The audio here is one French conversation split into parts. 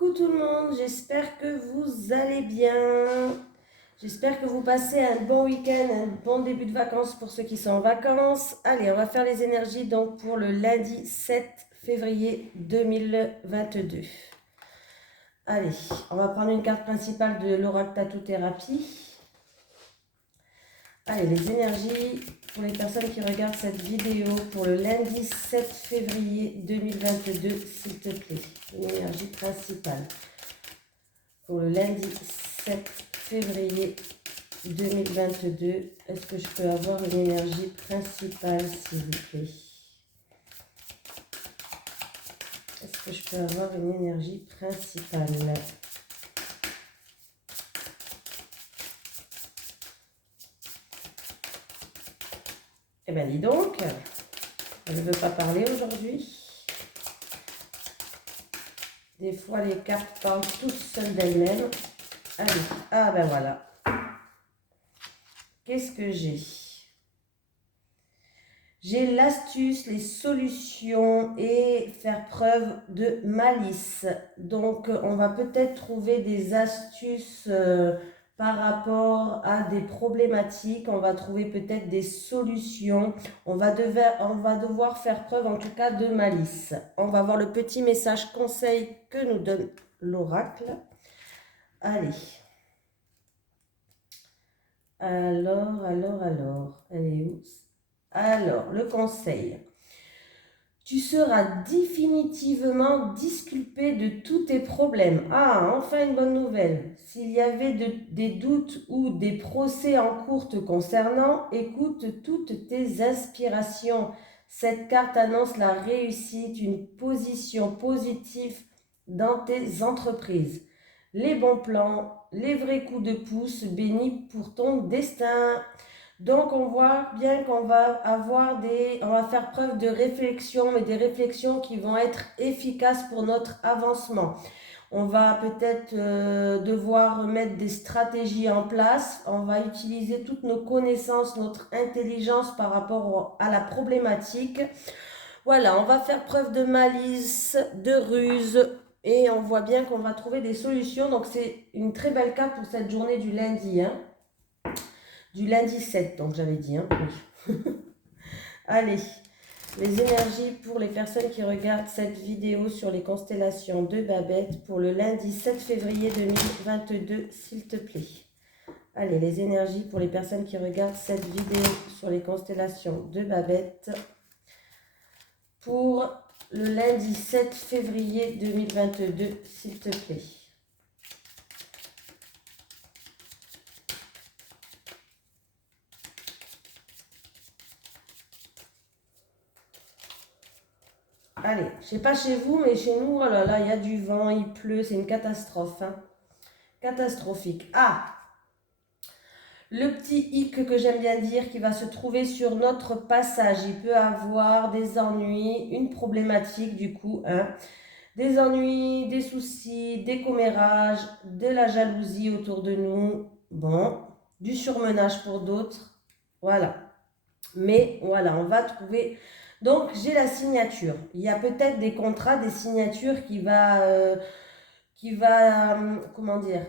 Coucou tout le monde, j'espère que vous allez bien. J'espère que vous passez un bon week-end, un bon début de vacances pour ceux qui sont en vacances. Allez, on va faire les énergies donc pour le lundi 7 février 2022. Allez, on va prendre une carte principale de l'oracle Tattoo Thérapie. Allez, les énergies pour les personnes qui regardent cette vidéo pour le lundi 7 février 2022, s'il te plaît. Une énergie principale. Pour le lundi 7 février 2022, est-ce que je peux avoir une énergie principale, s'il vous plaît? Est-ce que je peux avoir une énergie principale? Eh bien, dis donc, elle ne veut pas parler aujourd'hui. Des fois, les cartes parlent toutes seules d'elles-mêmes. Allez, ah ben voilà. Qu'est-ce que j'ai? J'ai l'astuce, les solutions et faire preuve de malice. Donc, on va peut-être trouver des astuces par rapport à des problématiques. On va trouver peut-être des solutions. On va devoir faire preuve en tout cas de malice. On va voir le petit message conseil que nous donne l'oracle. Allez. Alors, elle est où? Alors, le conseil. Tu seras définitivement disculpé de tous tes problèmes. Ah, enfin une bonne nouvelle. S'il y avait des doutes ou des procès en cours te concernant, écoute toutes tes inspirations. Cette carte annonce la réussite, une position positive dans tes entreprises. Les bons plans, les vrais coups de pouce bénis pour ton destin. Donc, on voit bien qu'on va on va faire preuve de réflexion, mais des réflexions qui vont être efficaces pour notre avancement. On va peut-être devoir mettre des stratégies en place. On va utiliser toutes nos connaissances, notre intelligence par rapport à la problématique. Voilà, on va faire preuve de malice, de ruse, et on voit bien qu'on va trouver des solutions. Donc, c'est une très belle carte pour cette journée du lundi, hein. Du lundi 7, donc j'avais dit, hein, oui. Allez, les énergies pour les personnes qui regardent cette vidéo sur les constellations de Babette pour le lundi 7 février 2022, s'il te plaît. Allez, les énergies pour les personnes qui regardent cette vidéo sur les constellations de Babette pour le lundi 7 février 2022, s'il te plaît. Allez, je ne sais pas chez vous, mais chez nous, oh là là, il y a du vent, il pleut, c'est une catastrophe, hein. Catastrophique. Ah, le petit hic que j'aime bien dire qui va se trouver sur notre passage. Il peut avoir des ennuis, une problématique du coup, hein. Des ennuis, des soucis, des commérages, de la jalousie autour de nous. Bon, du surmenage pour d'autres. Voilà. Mais voilà, on va trouver... Donc, j'ai la signature. Il y a peut-être des contrats, des signatures comment dire,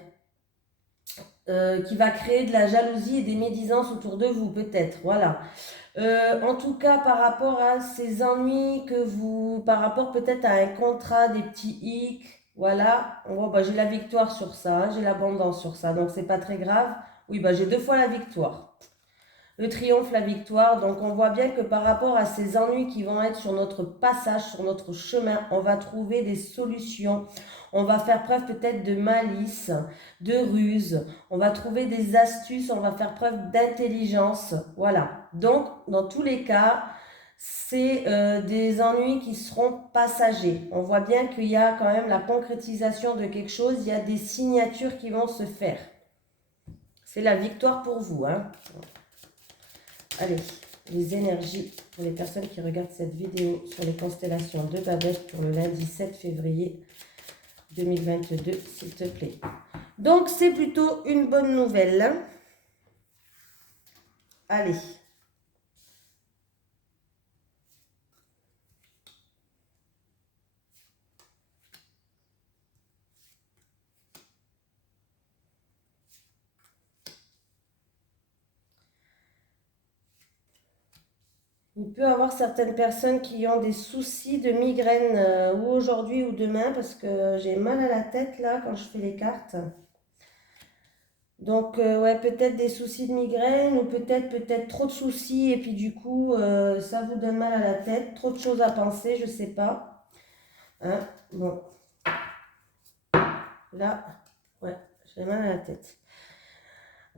qui va créer de la jalousie et des médisances autour de vous, peut-être. Voilà. En tout cas, par rapport à ces ennuis par rapport peut-être à un contrat, des petits hicks, voilà. Oh, bah, j'ai la victoire sur ça, hein, j'ai l'abondance sur ça, donc c'est pas très grave. Oui, bah, j'ai 2 fois la victoire. Le triomphe, la victoire. Donc on voit bien que par rapport à ces ennuis qui vont être sur notre passage, sur notre chemin, on va trouver des solutions. On va faire preuve peut-être de malice, de ruse. On va trouver des astuces, on va faire preuve d'intelligence. Voilà. Donc dans tous les cas, c'est des ennuis qui seront passagers. On voit bien qu'il y a quand même la concrétisation de quelque chose. Il y a des signatures qui vont se faire. C'est la victoire pour vous, hein. Allez, les énergies pour les personnes qui regardent cette vidéo sur les constellations de Babette pour le lundi 7 février 2022, s'il te plaît. Donc, c'est plutôt une bonne nouvelle, hein. Allez. Il peut y avoir certaines personnes qui ont des soucis de migraine ou aujourd'hui ou demain parce que j'ai mal à la tête là quand je fais les cartes. Donc ouais, peut-être des soucis de migraine ou peut-être trop de soucis et puis du coup ça vous donne mal à la tête, trop de choses à penser, je sais pas. Hein? Bon, là, ouais, j'ai mal à la tête.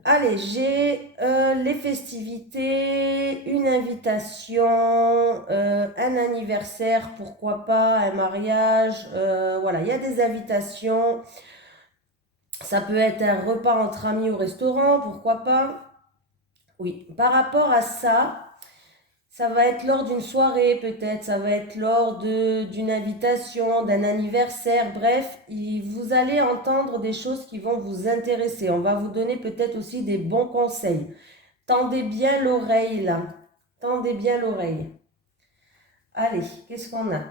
Allez, j'ai les festivités, une invitation, un anniversaire, pourquoi pas, un mariage. Voilà, il y a des invitations. Ça peut être un repas entre amis au restaurant, pourquoi pas. Oui, par rapport à ça, ça va être lors d'une soirée peut-être, ça va être lors d'une invitation, d'un anniversaire, bref, vous allez entendre des choses qui vont vous intéresser. On va vous donner peut-être aussi des bons conseils. Tendez bien l'oreille là. Tendez bien l'oreille. Allez, qu'est-ce qu'on a?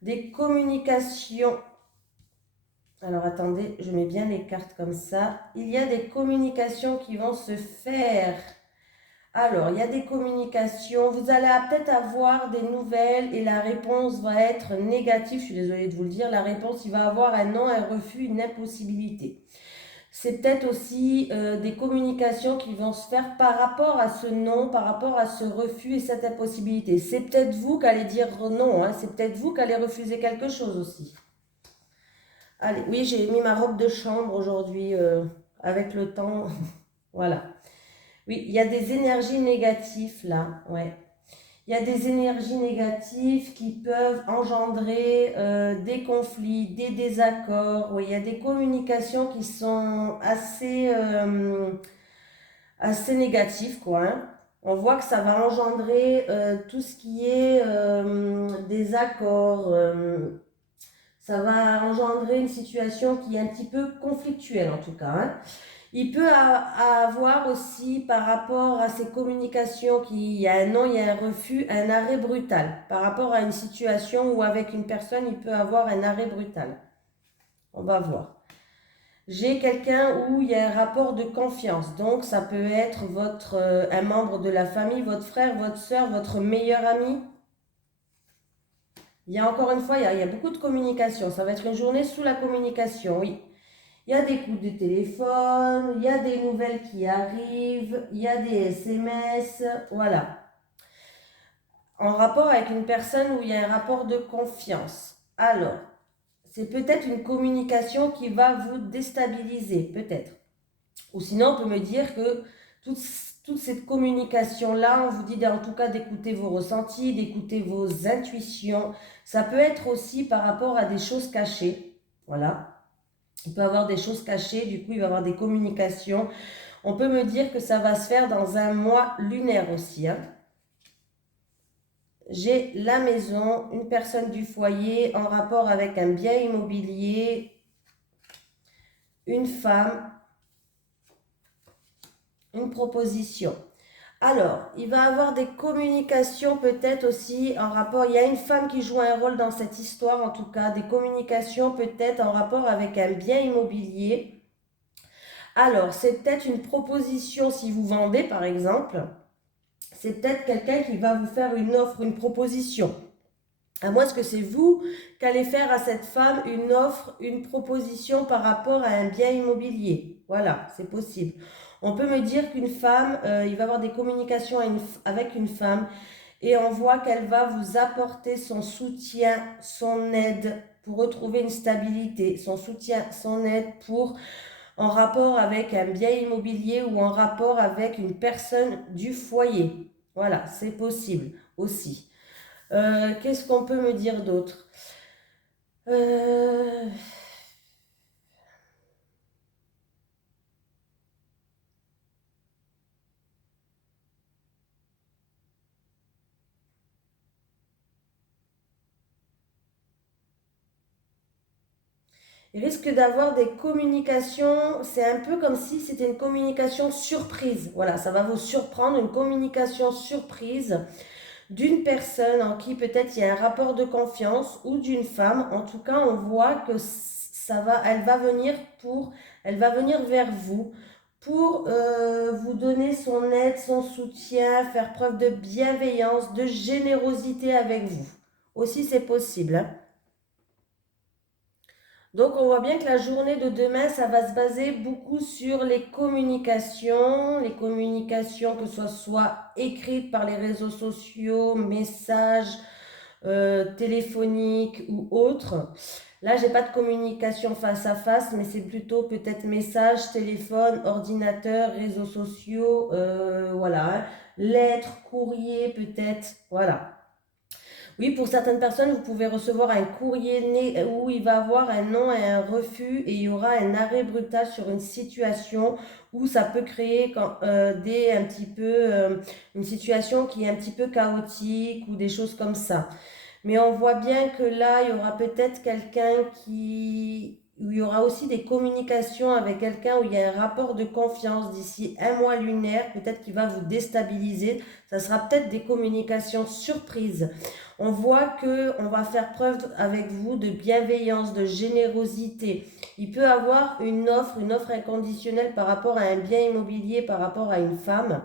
Des communications. Alors attendez, je mets bien les cartes comme ça. Il y a des communications qui vont se faire. Alors, il y a des communications. Vous allez peut-être avoir des nouvelles et la réponse va être négative. Je suis désolée de vous le dire. La réponse, il va avoir un non, un refus, une impossibilité. C'est peut-être aussi des communications qui vont se faire par rapport à ce non, par rapport à ce refus et cette impossibilité. C'est peut-être vous qui allez dire non, hein, c'est peut-être vous qui allez refuser quelque chose aussi. Allez, oui, j'ai mis ma robe de chambre aujourd'hui avec le temps. Voilà. Oui, il y a des énergies négatives là, ouais. Il y a des énergies négatives qui peuvent engendrer des conflits, des désaccords. Oui, il y a des communications qui sont assez négatives, quoi. Hein. On voit que ça va engendrer tout ce qui est désaccords. Ça va engendrer une situation qui est un petit peu conflictuelle, en tout cas. Hein. Il peut avoir aussi, par rapport à ces communications, qu'il y a un non, il y a un refus, un arrêt brutal. Par rapport à une situation où avec une personne, il peut avoir un arrêt brutal. On va voir. J'ai quelqu'un où il y a un rapport de confiance. Donc, ça peut être un membre de la famille, votre frère, votre soeur, votre meilleur ami. Il y a encore une fois, il y a beaucoup de communication. Ça va être une journée sous la communication, oui. Il y a des coups de téléphone, il y a des nouvelles qui arrivent, il y a des SMS, voilà. En rapport avec une personne où il y a un rapport de confiance. Alors, c'est peut-être une communication qui va vous déstabiliser, peut-être. Ou sinon, on peut me dire que toute cette communication-là, on vous dit en tout cas d'écouter vos ressentis, d'écouter vos intuitions. Ça peut être aussi par rapport à des choses cachées, voilà. Il peut y avoir des choses cachées, du coup il va y avoir des communications. On peut me dire que ça va se faire dans un mois lunaire aussi. Hein. J'ai la maison, une personne du foyer en rapport avec un bien immobilier, une femme, une proposition. Alors, il va y avoir des communications peut-être aussi en rapport, il y a une femme qui joue un rôle dans cette histoire en tout cas, des communications peut-être en rapport avec un bien immobilier. Alors, c'est peut-être une proposition si vous vendez par exemple, c'est peut-être quelqu'un qui va vous faire une offre, une proposition. À moins que c'est vous qui allez faire à cette femme une offre, une proposition par rapport à un bien immobilier. Voilà, c'est possible. On peut me dire qu'une femme, il va y avoir des communications avec une femme et on voit qu'elle va vous apporter son soutien, son aide pour retrouver une stabilité, son soutien, son aide pour en rapport avec un bien immobilier ou en rapport avec une personne du foyer. Voilà, c'est possible aussi. Qu'est-ce qu'on peut me dire d'autre? euh... Il risque d'avoir des communications, c'est un peu comme si c'était une communication surprise. Voilà, ça va vous surprendre, une communication surprise d'une personne en qui peut-être il y a un rapport de confiance ou d'une femme. En tout cas, on voit que elle va venir vers vous pour vous donner son aide, son soutien, faire preuve de bienveillance, de générosité avec vous. Aussi, c'est possible, hein. Donc, on voit bien que la journée de demain, ça va se baser beaucoup sur les communications que ce soit écrites par les réseaux sociaux, messages, téléphoniques ou autres. Là, j'ai pas de communication face à face, mais c'est plutôt peut-être message, téléphone, ordinateur, réseaux sociaux, voilà, hein. Lettres, courrier peut-être, voilà. Oui, pour certaines personnes, vous pouvez recevoir un courrier où il va avoir un non et un refus et il y aura un arrêt brutal sur une situation où ça peut créer un petit peu une situation qui est un petit peu chaotique ou des choses comme ça. Mais on voit bien que là, il y aura peut-être où il y aura aussi des communications avec quelqu'un où il y a un rapport de confiance d'ici un mois lunaire, peut-être qu'il va vous déstabiliser. Ça sera peut-être des communications surprises. On voit que on va faire preuve avec vous de bienveillance, de générosité. Il peut avoir une offre inconditionnelle par rapport à un bien immobilier, par rapport à une femme.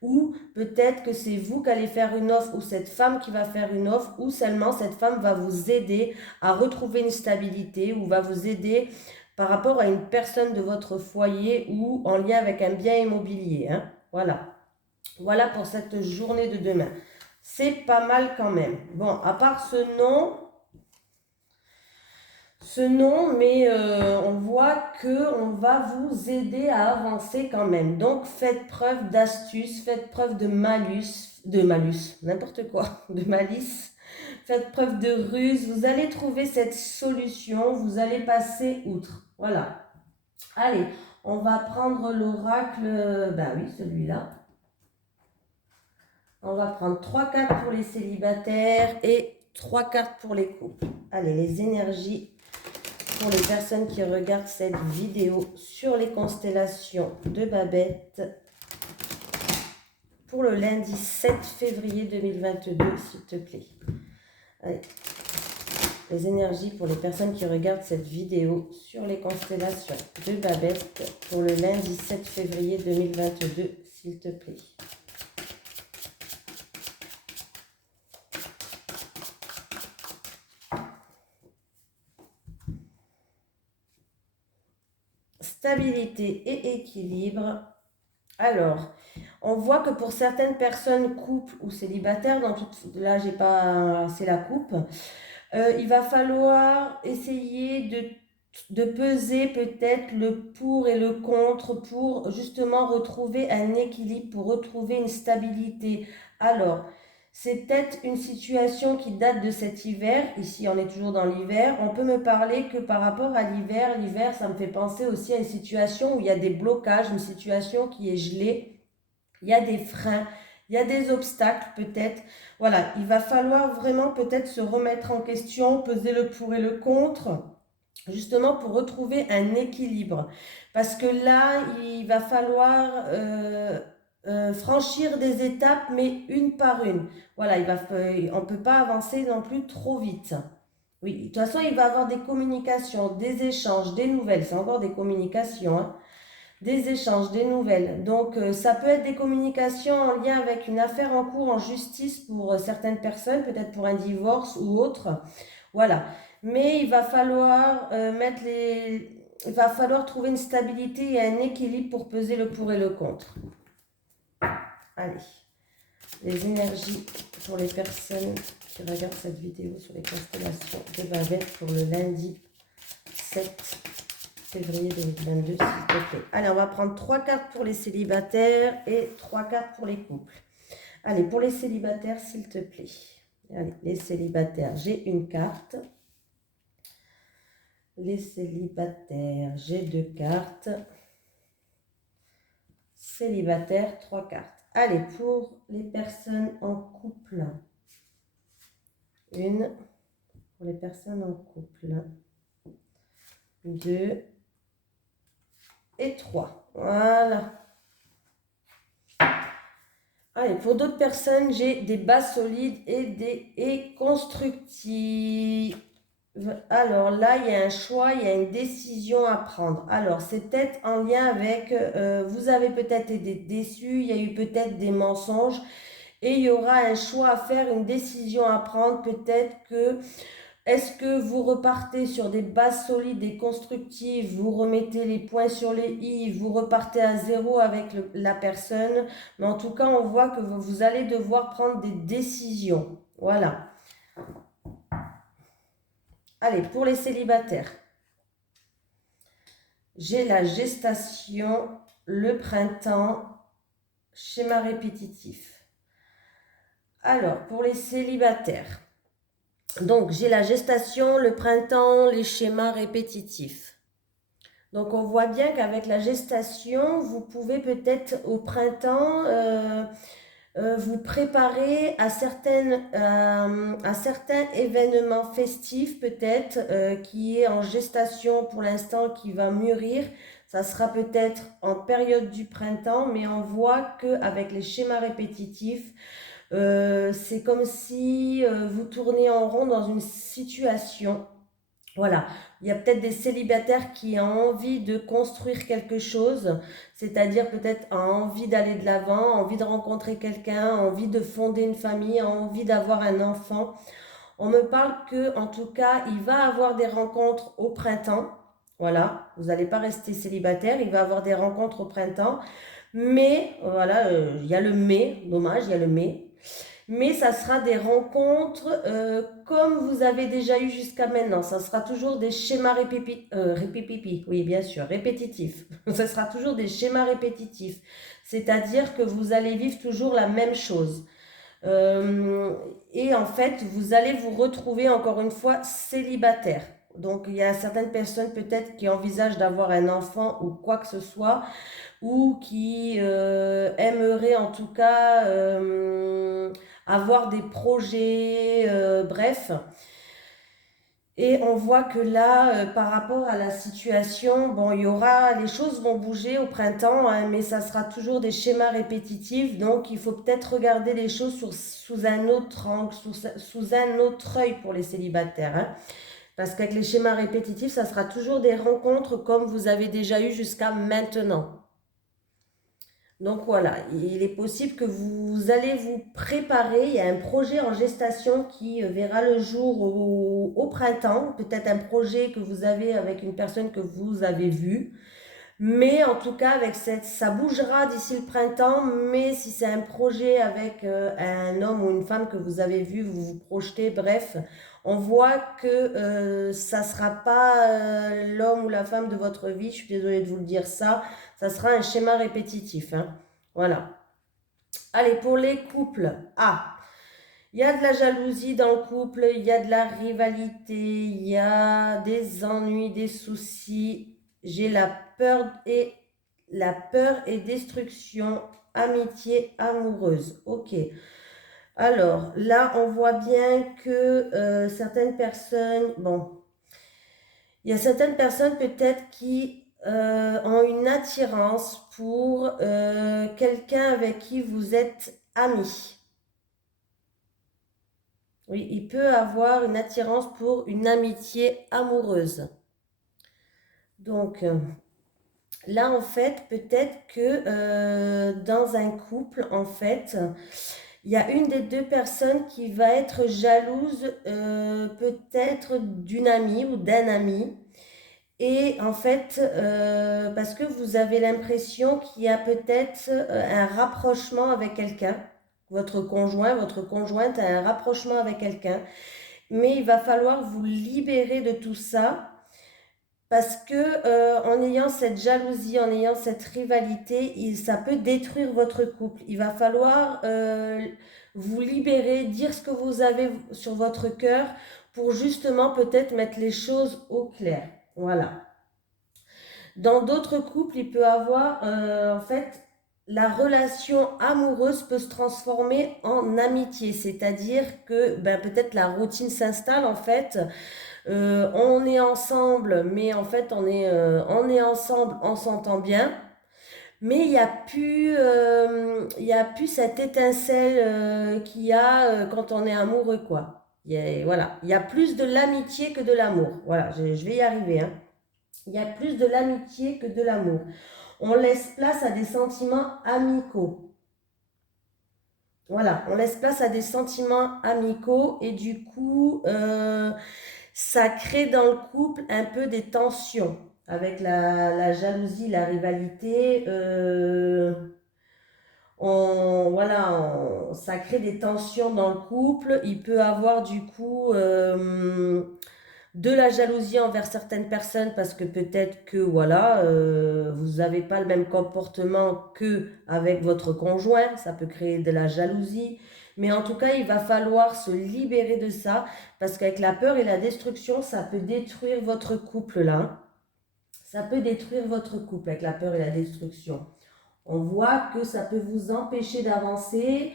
Ou peut-être que c'est vous qui allez faire une offre ou cette femme qui va faire une offre ou seulement cette femme va vous aider à retrouver une stabilité ou va vous aider par rapport à une personne de votre foyer ou en lien avec un bien immobilier, hein. Voilà. Voilà pour cette journée de demain. C'est pas mal quand même. Bon, à part mais on voit que on va vous aider à avancer quand même. Donc faites preuve d'astuce, faites preuve de n'importe quoi, de malice. Faites preuve de ruse. Vous allez trouver cette solution. Vous allez passer outre. Voilà. Allez, on va prendre l'oracle. Ben oui, celui-là. On va prendre 3 cartes pour les célibataires et 3 cartes pour les couples. Allez, les énergies pour les personnes qui regardent cette vidéo sur les constellations de Babette pour le lundi 7 février 2022, s'il te plaît. Allez. Les énergies pour les personnes qui regardent cette vidéo sur les constellations de Babette pour le lundi 7 février 2022, s'il te plaît. Stabilité et équilibre. Alors, on voit que pour certaines personnes, couples ou célibataires, là j'ai pas, c'est la coupe, il va falloir essayer de peser peut-être le pour et le contre pour justement retrouver un équilibre, pour retrouver une stabilité. Alors, c'est peut-être une situation qui date de cet hiver. Ici, on est toujours dans l'hiver. On peut me parler que par rapport à l'hiver, ça me fait penser aussi à une situation où il y a des blocages, une situation qui est gelée. Il y a des freins, il y a des obstacles peut-être. Voilà, il va falloir vraiment peut-être se remettre en question, peser le pour et le contre, justement pour retrouver un équilibre. Parce que là, il va falloir franchir des étapes, mais une par une. Voilà, on ne peut pas avancer non plus trop vite. Oui, de toute façon, il va y avoir des communications, des échanges, des nouvelles. C'est encore des communications, hein. Des échanges, des nouvelles. Donc, ça peut être des communications en lien avec une affaire en cours en justice pour certaines personnes, peut-être pour un divorce ou autre. Voilà. Mais il va falloir il va falloir trouver une stabilité et un équilibre pour peser le pour et le contre. Allez. Les énergies pour les personnes qui regardent cette vidéo sur les constellations de Babette pour le lundi 7 février 2022, s'il te plaît. Allez, on va prendre 3 cartes pour les célibataires et 3 cartes pour les couples. Allez, pour les célibataires, s'il te plaît. Allez, les célibataires, j'ai une carte. Les célibataires, j'ai 2 cartes. Célibataire, 3 cartes. Allez, pour les personnes en couple. Une. Pour les personnes en couple. 2. Et 3. Voilà. Allez, pour d'autres personnes, j'ai des bases solides et constructives. Alors là, il y a un choix, il y a une décision à prendre. Alors, c'est peut-être en lien avec, vous avez peut-être été déçu, il y a eu peut-être des mensonges et il y aura un choix à faire, une décision à prendre. Peut-être que, est-ce que vous repartez sur des bases solides et constructives, vous remettez les points sur les i, vous repartez à zéro avec la personne. Mais en tout cas, on voit que vous allez devoir prendre des décisions. Voilà. Allez, pour les célibataires. J'ai la gestation, le printemps, schéma répétitif. Alors, pour les célibataires, donc j'ai la gestation, le printemps, les schémas répétitifs. Donc, on voit bien qu'avec la gestation, vous pouvez peut-être au printemps vous préparer à certains événements festifs peut-être qui est en gestation pour l'instant, qui va mûrir. Ça sera peut-être en période du printemps, mais on voit qu'avec les schémas répétitifs, c'est comme si vous tournez en rond dans une situation. Voilà, il y a peut-être des célibataires qui ont envie de construire quelque chose, c'est-à-dire peut-être ont envie d'aller de l'avant, envie de rencontrer quelqu'un, envie de fonder une famille, envie d'avoir un enfant. On me parle que, en tout cas, il va avoir des rencontres au printemps. Voilà, vous n'allez pas rester célibataire, il va avoir des rencontres au printemps. Mais, voilà, il y a le mais, dommage, il y a le mais. Mais ça sera des rencontres comme vous avez déjà eu jusqu'à maintenant. Ça sera toujours des schémas oui, bien sûr, répétitifs. Ça sera toujours des schémas répétitifs. C'est-à-dire que vous allez vivre toujours la même chose. Et en fait, vous allez vous retrouver encore une fois célibataire. Donc, il y a certaines personnes peut-être qui envisagent d'avoir un enfant ou quoi que ce soit, ou qui aimeraient en tout cas avoir des projets, bref. Et on voit que là, par rapport à la situation, bon, les choses vont bouger au printemps, hein, mais ça sera toujours des schémas répétitifs. Donc, il faut peut-être regarder les choses sous un autre angle, sous un autre œil pour les célibataires, hein. Parce qu'avec les schémas répétitifs, ça sera toujours des rencontres comme vous avez déjà eu jusqu'à maintenant. Donc voilà, il est possible que vous allez vous préparer. Il y a un projet en gestation qui verra le jour au printemps. Peut-être un projet que vous avez avec une personne que vous avez vue. Mais en tout cas, ça bougera d'ici le printemps. Mais si c'est un projet avec un homme ou une femme que vous avez vu, vous vous projetez, bref, on voit que ça ne sera pas l'homme ou la femme de votre vie. Je suis désolée de vous le dire ça. Ça sera un schéma répétitif, hein. Voilà. Allez, pour les couples. Ah, il y a de la jalousie dans le couple, il y a de la rivalité, il y a des ennuis, des soucis. J'ai la peur et destruction, amitié amoureuse. Ok. Alors là, on voit bien que certaines personnes, bon, il y a certaines personnes peut-être qui ont une attirance pour quelqu'un avec qui vous êtes amis. Oui, il peut avoir une attirance pour une amitié amoureuse. Donc là, en fait, peut-être que dans un couple, en fait, il y a une des deux personnes qui va être jalouse peut-être d'une amie ou d'un ami. Et en fait, parce que vous avez l'impression qu'il y a peut-être un rapprochement avec quelqu'un, votre conjoint, votre conjointe a un rapprochement avec quelqu'un, mais il va falloir vous libérer de tout ça parce que en ayant cette jalousie, en ayant cette rivalité, ça peut détruire votre couple. Il va falloir vous libérer, dire ce que vous avez sur votre cœur pour justement peut-être mettre les choses au clair. Voilà. Dans d'autres couples, il peut avoir, en fait, la relation amoureuse peut se transformer en amitié, c'est-à-dire que ben, peut-être la routine s'installe en fait. On est ensemble, mais en fait on est ensemble, on s'entend bien, mais il y a plus cette étincelle qu'il y a quand on est amoureux quoi. Voilà, il y a plus de l'amitié que de l'amour. Voilà, je vais y arriver, hein. Il y a plus de l'amitié que de l'amour. On laisse place à des sentiments amicaux. Voilà, on laisse place à des sentiments amicaux et du coup, ça crée dans le couple un peu des tensions avec la jalousie, la rivalité. Ça crée des tensions dans le couple. Il peut avoir du coup de la jalousie envers certaines personnes parce que peut-être que voilà, vous n'avez pas le même comportement que avec votre conjoint. Ça peut créer de la jalousie. Mais en tout cas, il va falloir se libérer de ça parce qu'avec la peur et la destruction, ça peut détruire votre couple là. Ça peut détruire votre couple avec la peur et la destruction. On voit que ça peut vous empêcher d'avancer.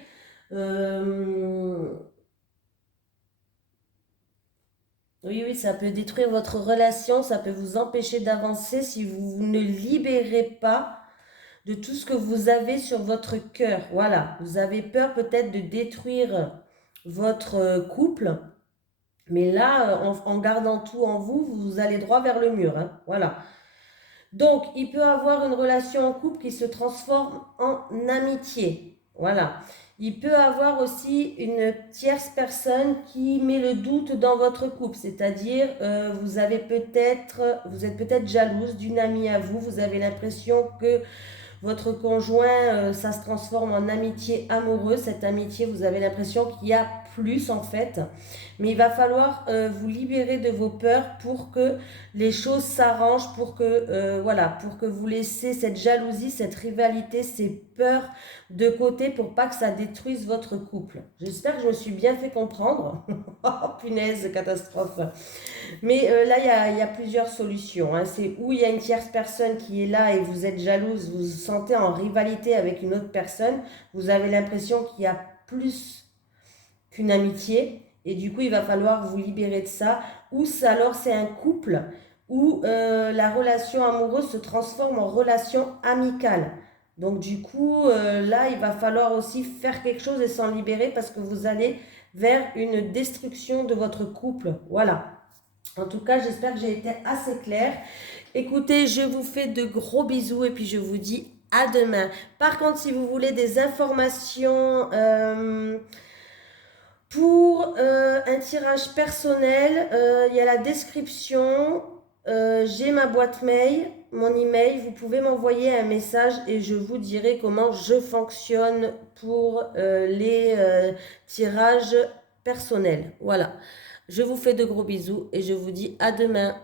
Oui, oui, ça peut détruire votre relation, ça peut vous empêcher d'avancer si vous ne libérez pas de tout ce que vous avez sur votre cœur. Voilà, vous avez peur peut-être de détruire votre couple, mais là, en gardant tout en vous, vous allez droit vers le mur, hein. Voilà. Donc, il peut avoir une relation en couple qui se transforme en amitié. Voilà. Il peut avoir aussi une tierce personne qui met le doute dans votre couple, c'est-à-dire vous êtes peut-être jalouse d'une amie à vous, vous avez l'impression que votre conjoint, ça se transforme en amitié amoureuse. Cette amitié, vous avez l'impression qu'il y a plus en fait. Mais il va falloir vous libérer de vos peurs pour que les choses s'arrangent, pour que vous laissez cette jalousie, cette rivalité, ces peurs de côté pour pas que ça détruise votre couple. J'espère que je me suis bien fait comprendre. Oh punaise, catastrophe. Mais là, il y a plusieurs solutions, hein. C'est où il y a une tierce personne qui est là et vous êtes jalouse, vous vous sentez en rivalité avec une autre personne, vous avez l'impression qu'il y a plus qu'une amitié et du coup, il va falloir vous libérer de ça. Ou alors c'est un couple où la relation amoureuse se transforme en relation amicale. Donc du coup, là, il va falloir aussi faire quelque chose et s'en libérer parce que vous allez vers une destruction de votre couple. Voilà. En tout cas, j'espère que j'ai été assez claire. Écoutez, je vous fais de gros bisous et puis je vous dis à demain. Par contre, si vous voulez des informations pour un tirage personnel, il y a la description. J'ai ma boîte mail, mon email. Vous pouvez m'envoyer un message et je vous dirai comment je fonctionne pour les tirages personnels. Voilà. Je vous fais de gros bisous et je vous dis à demain.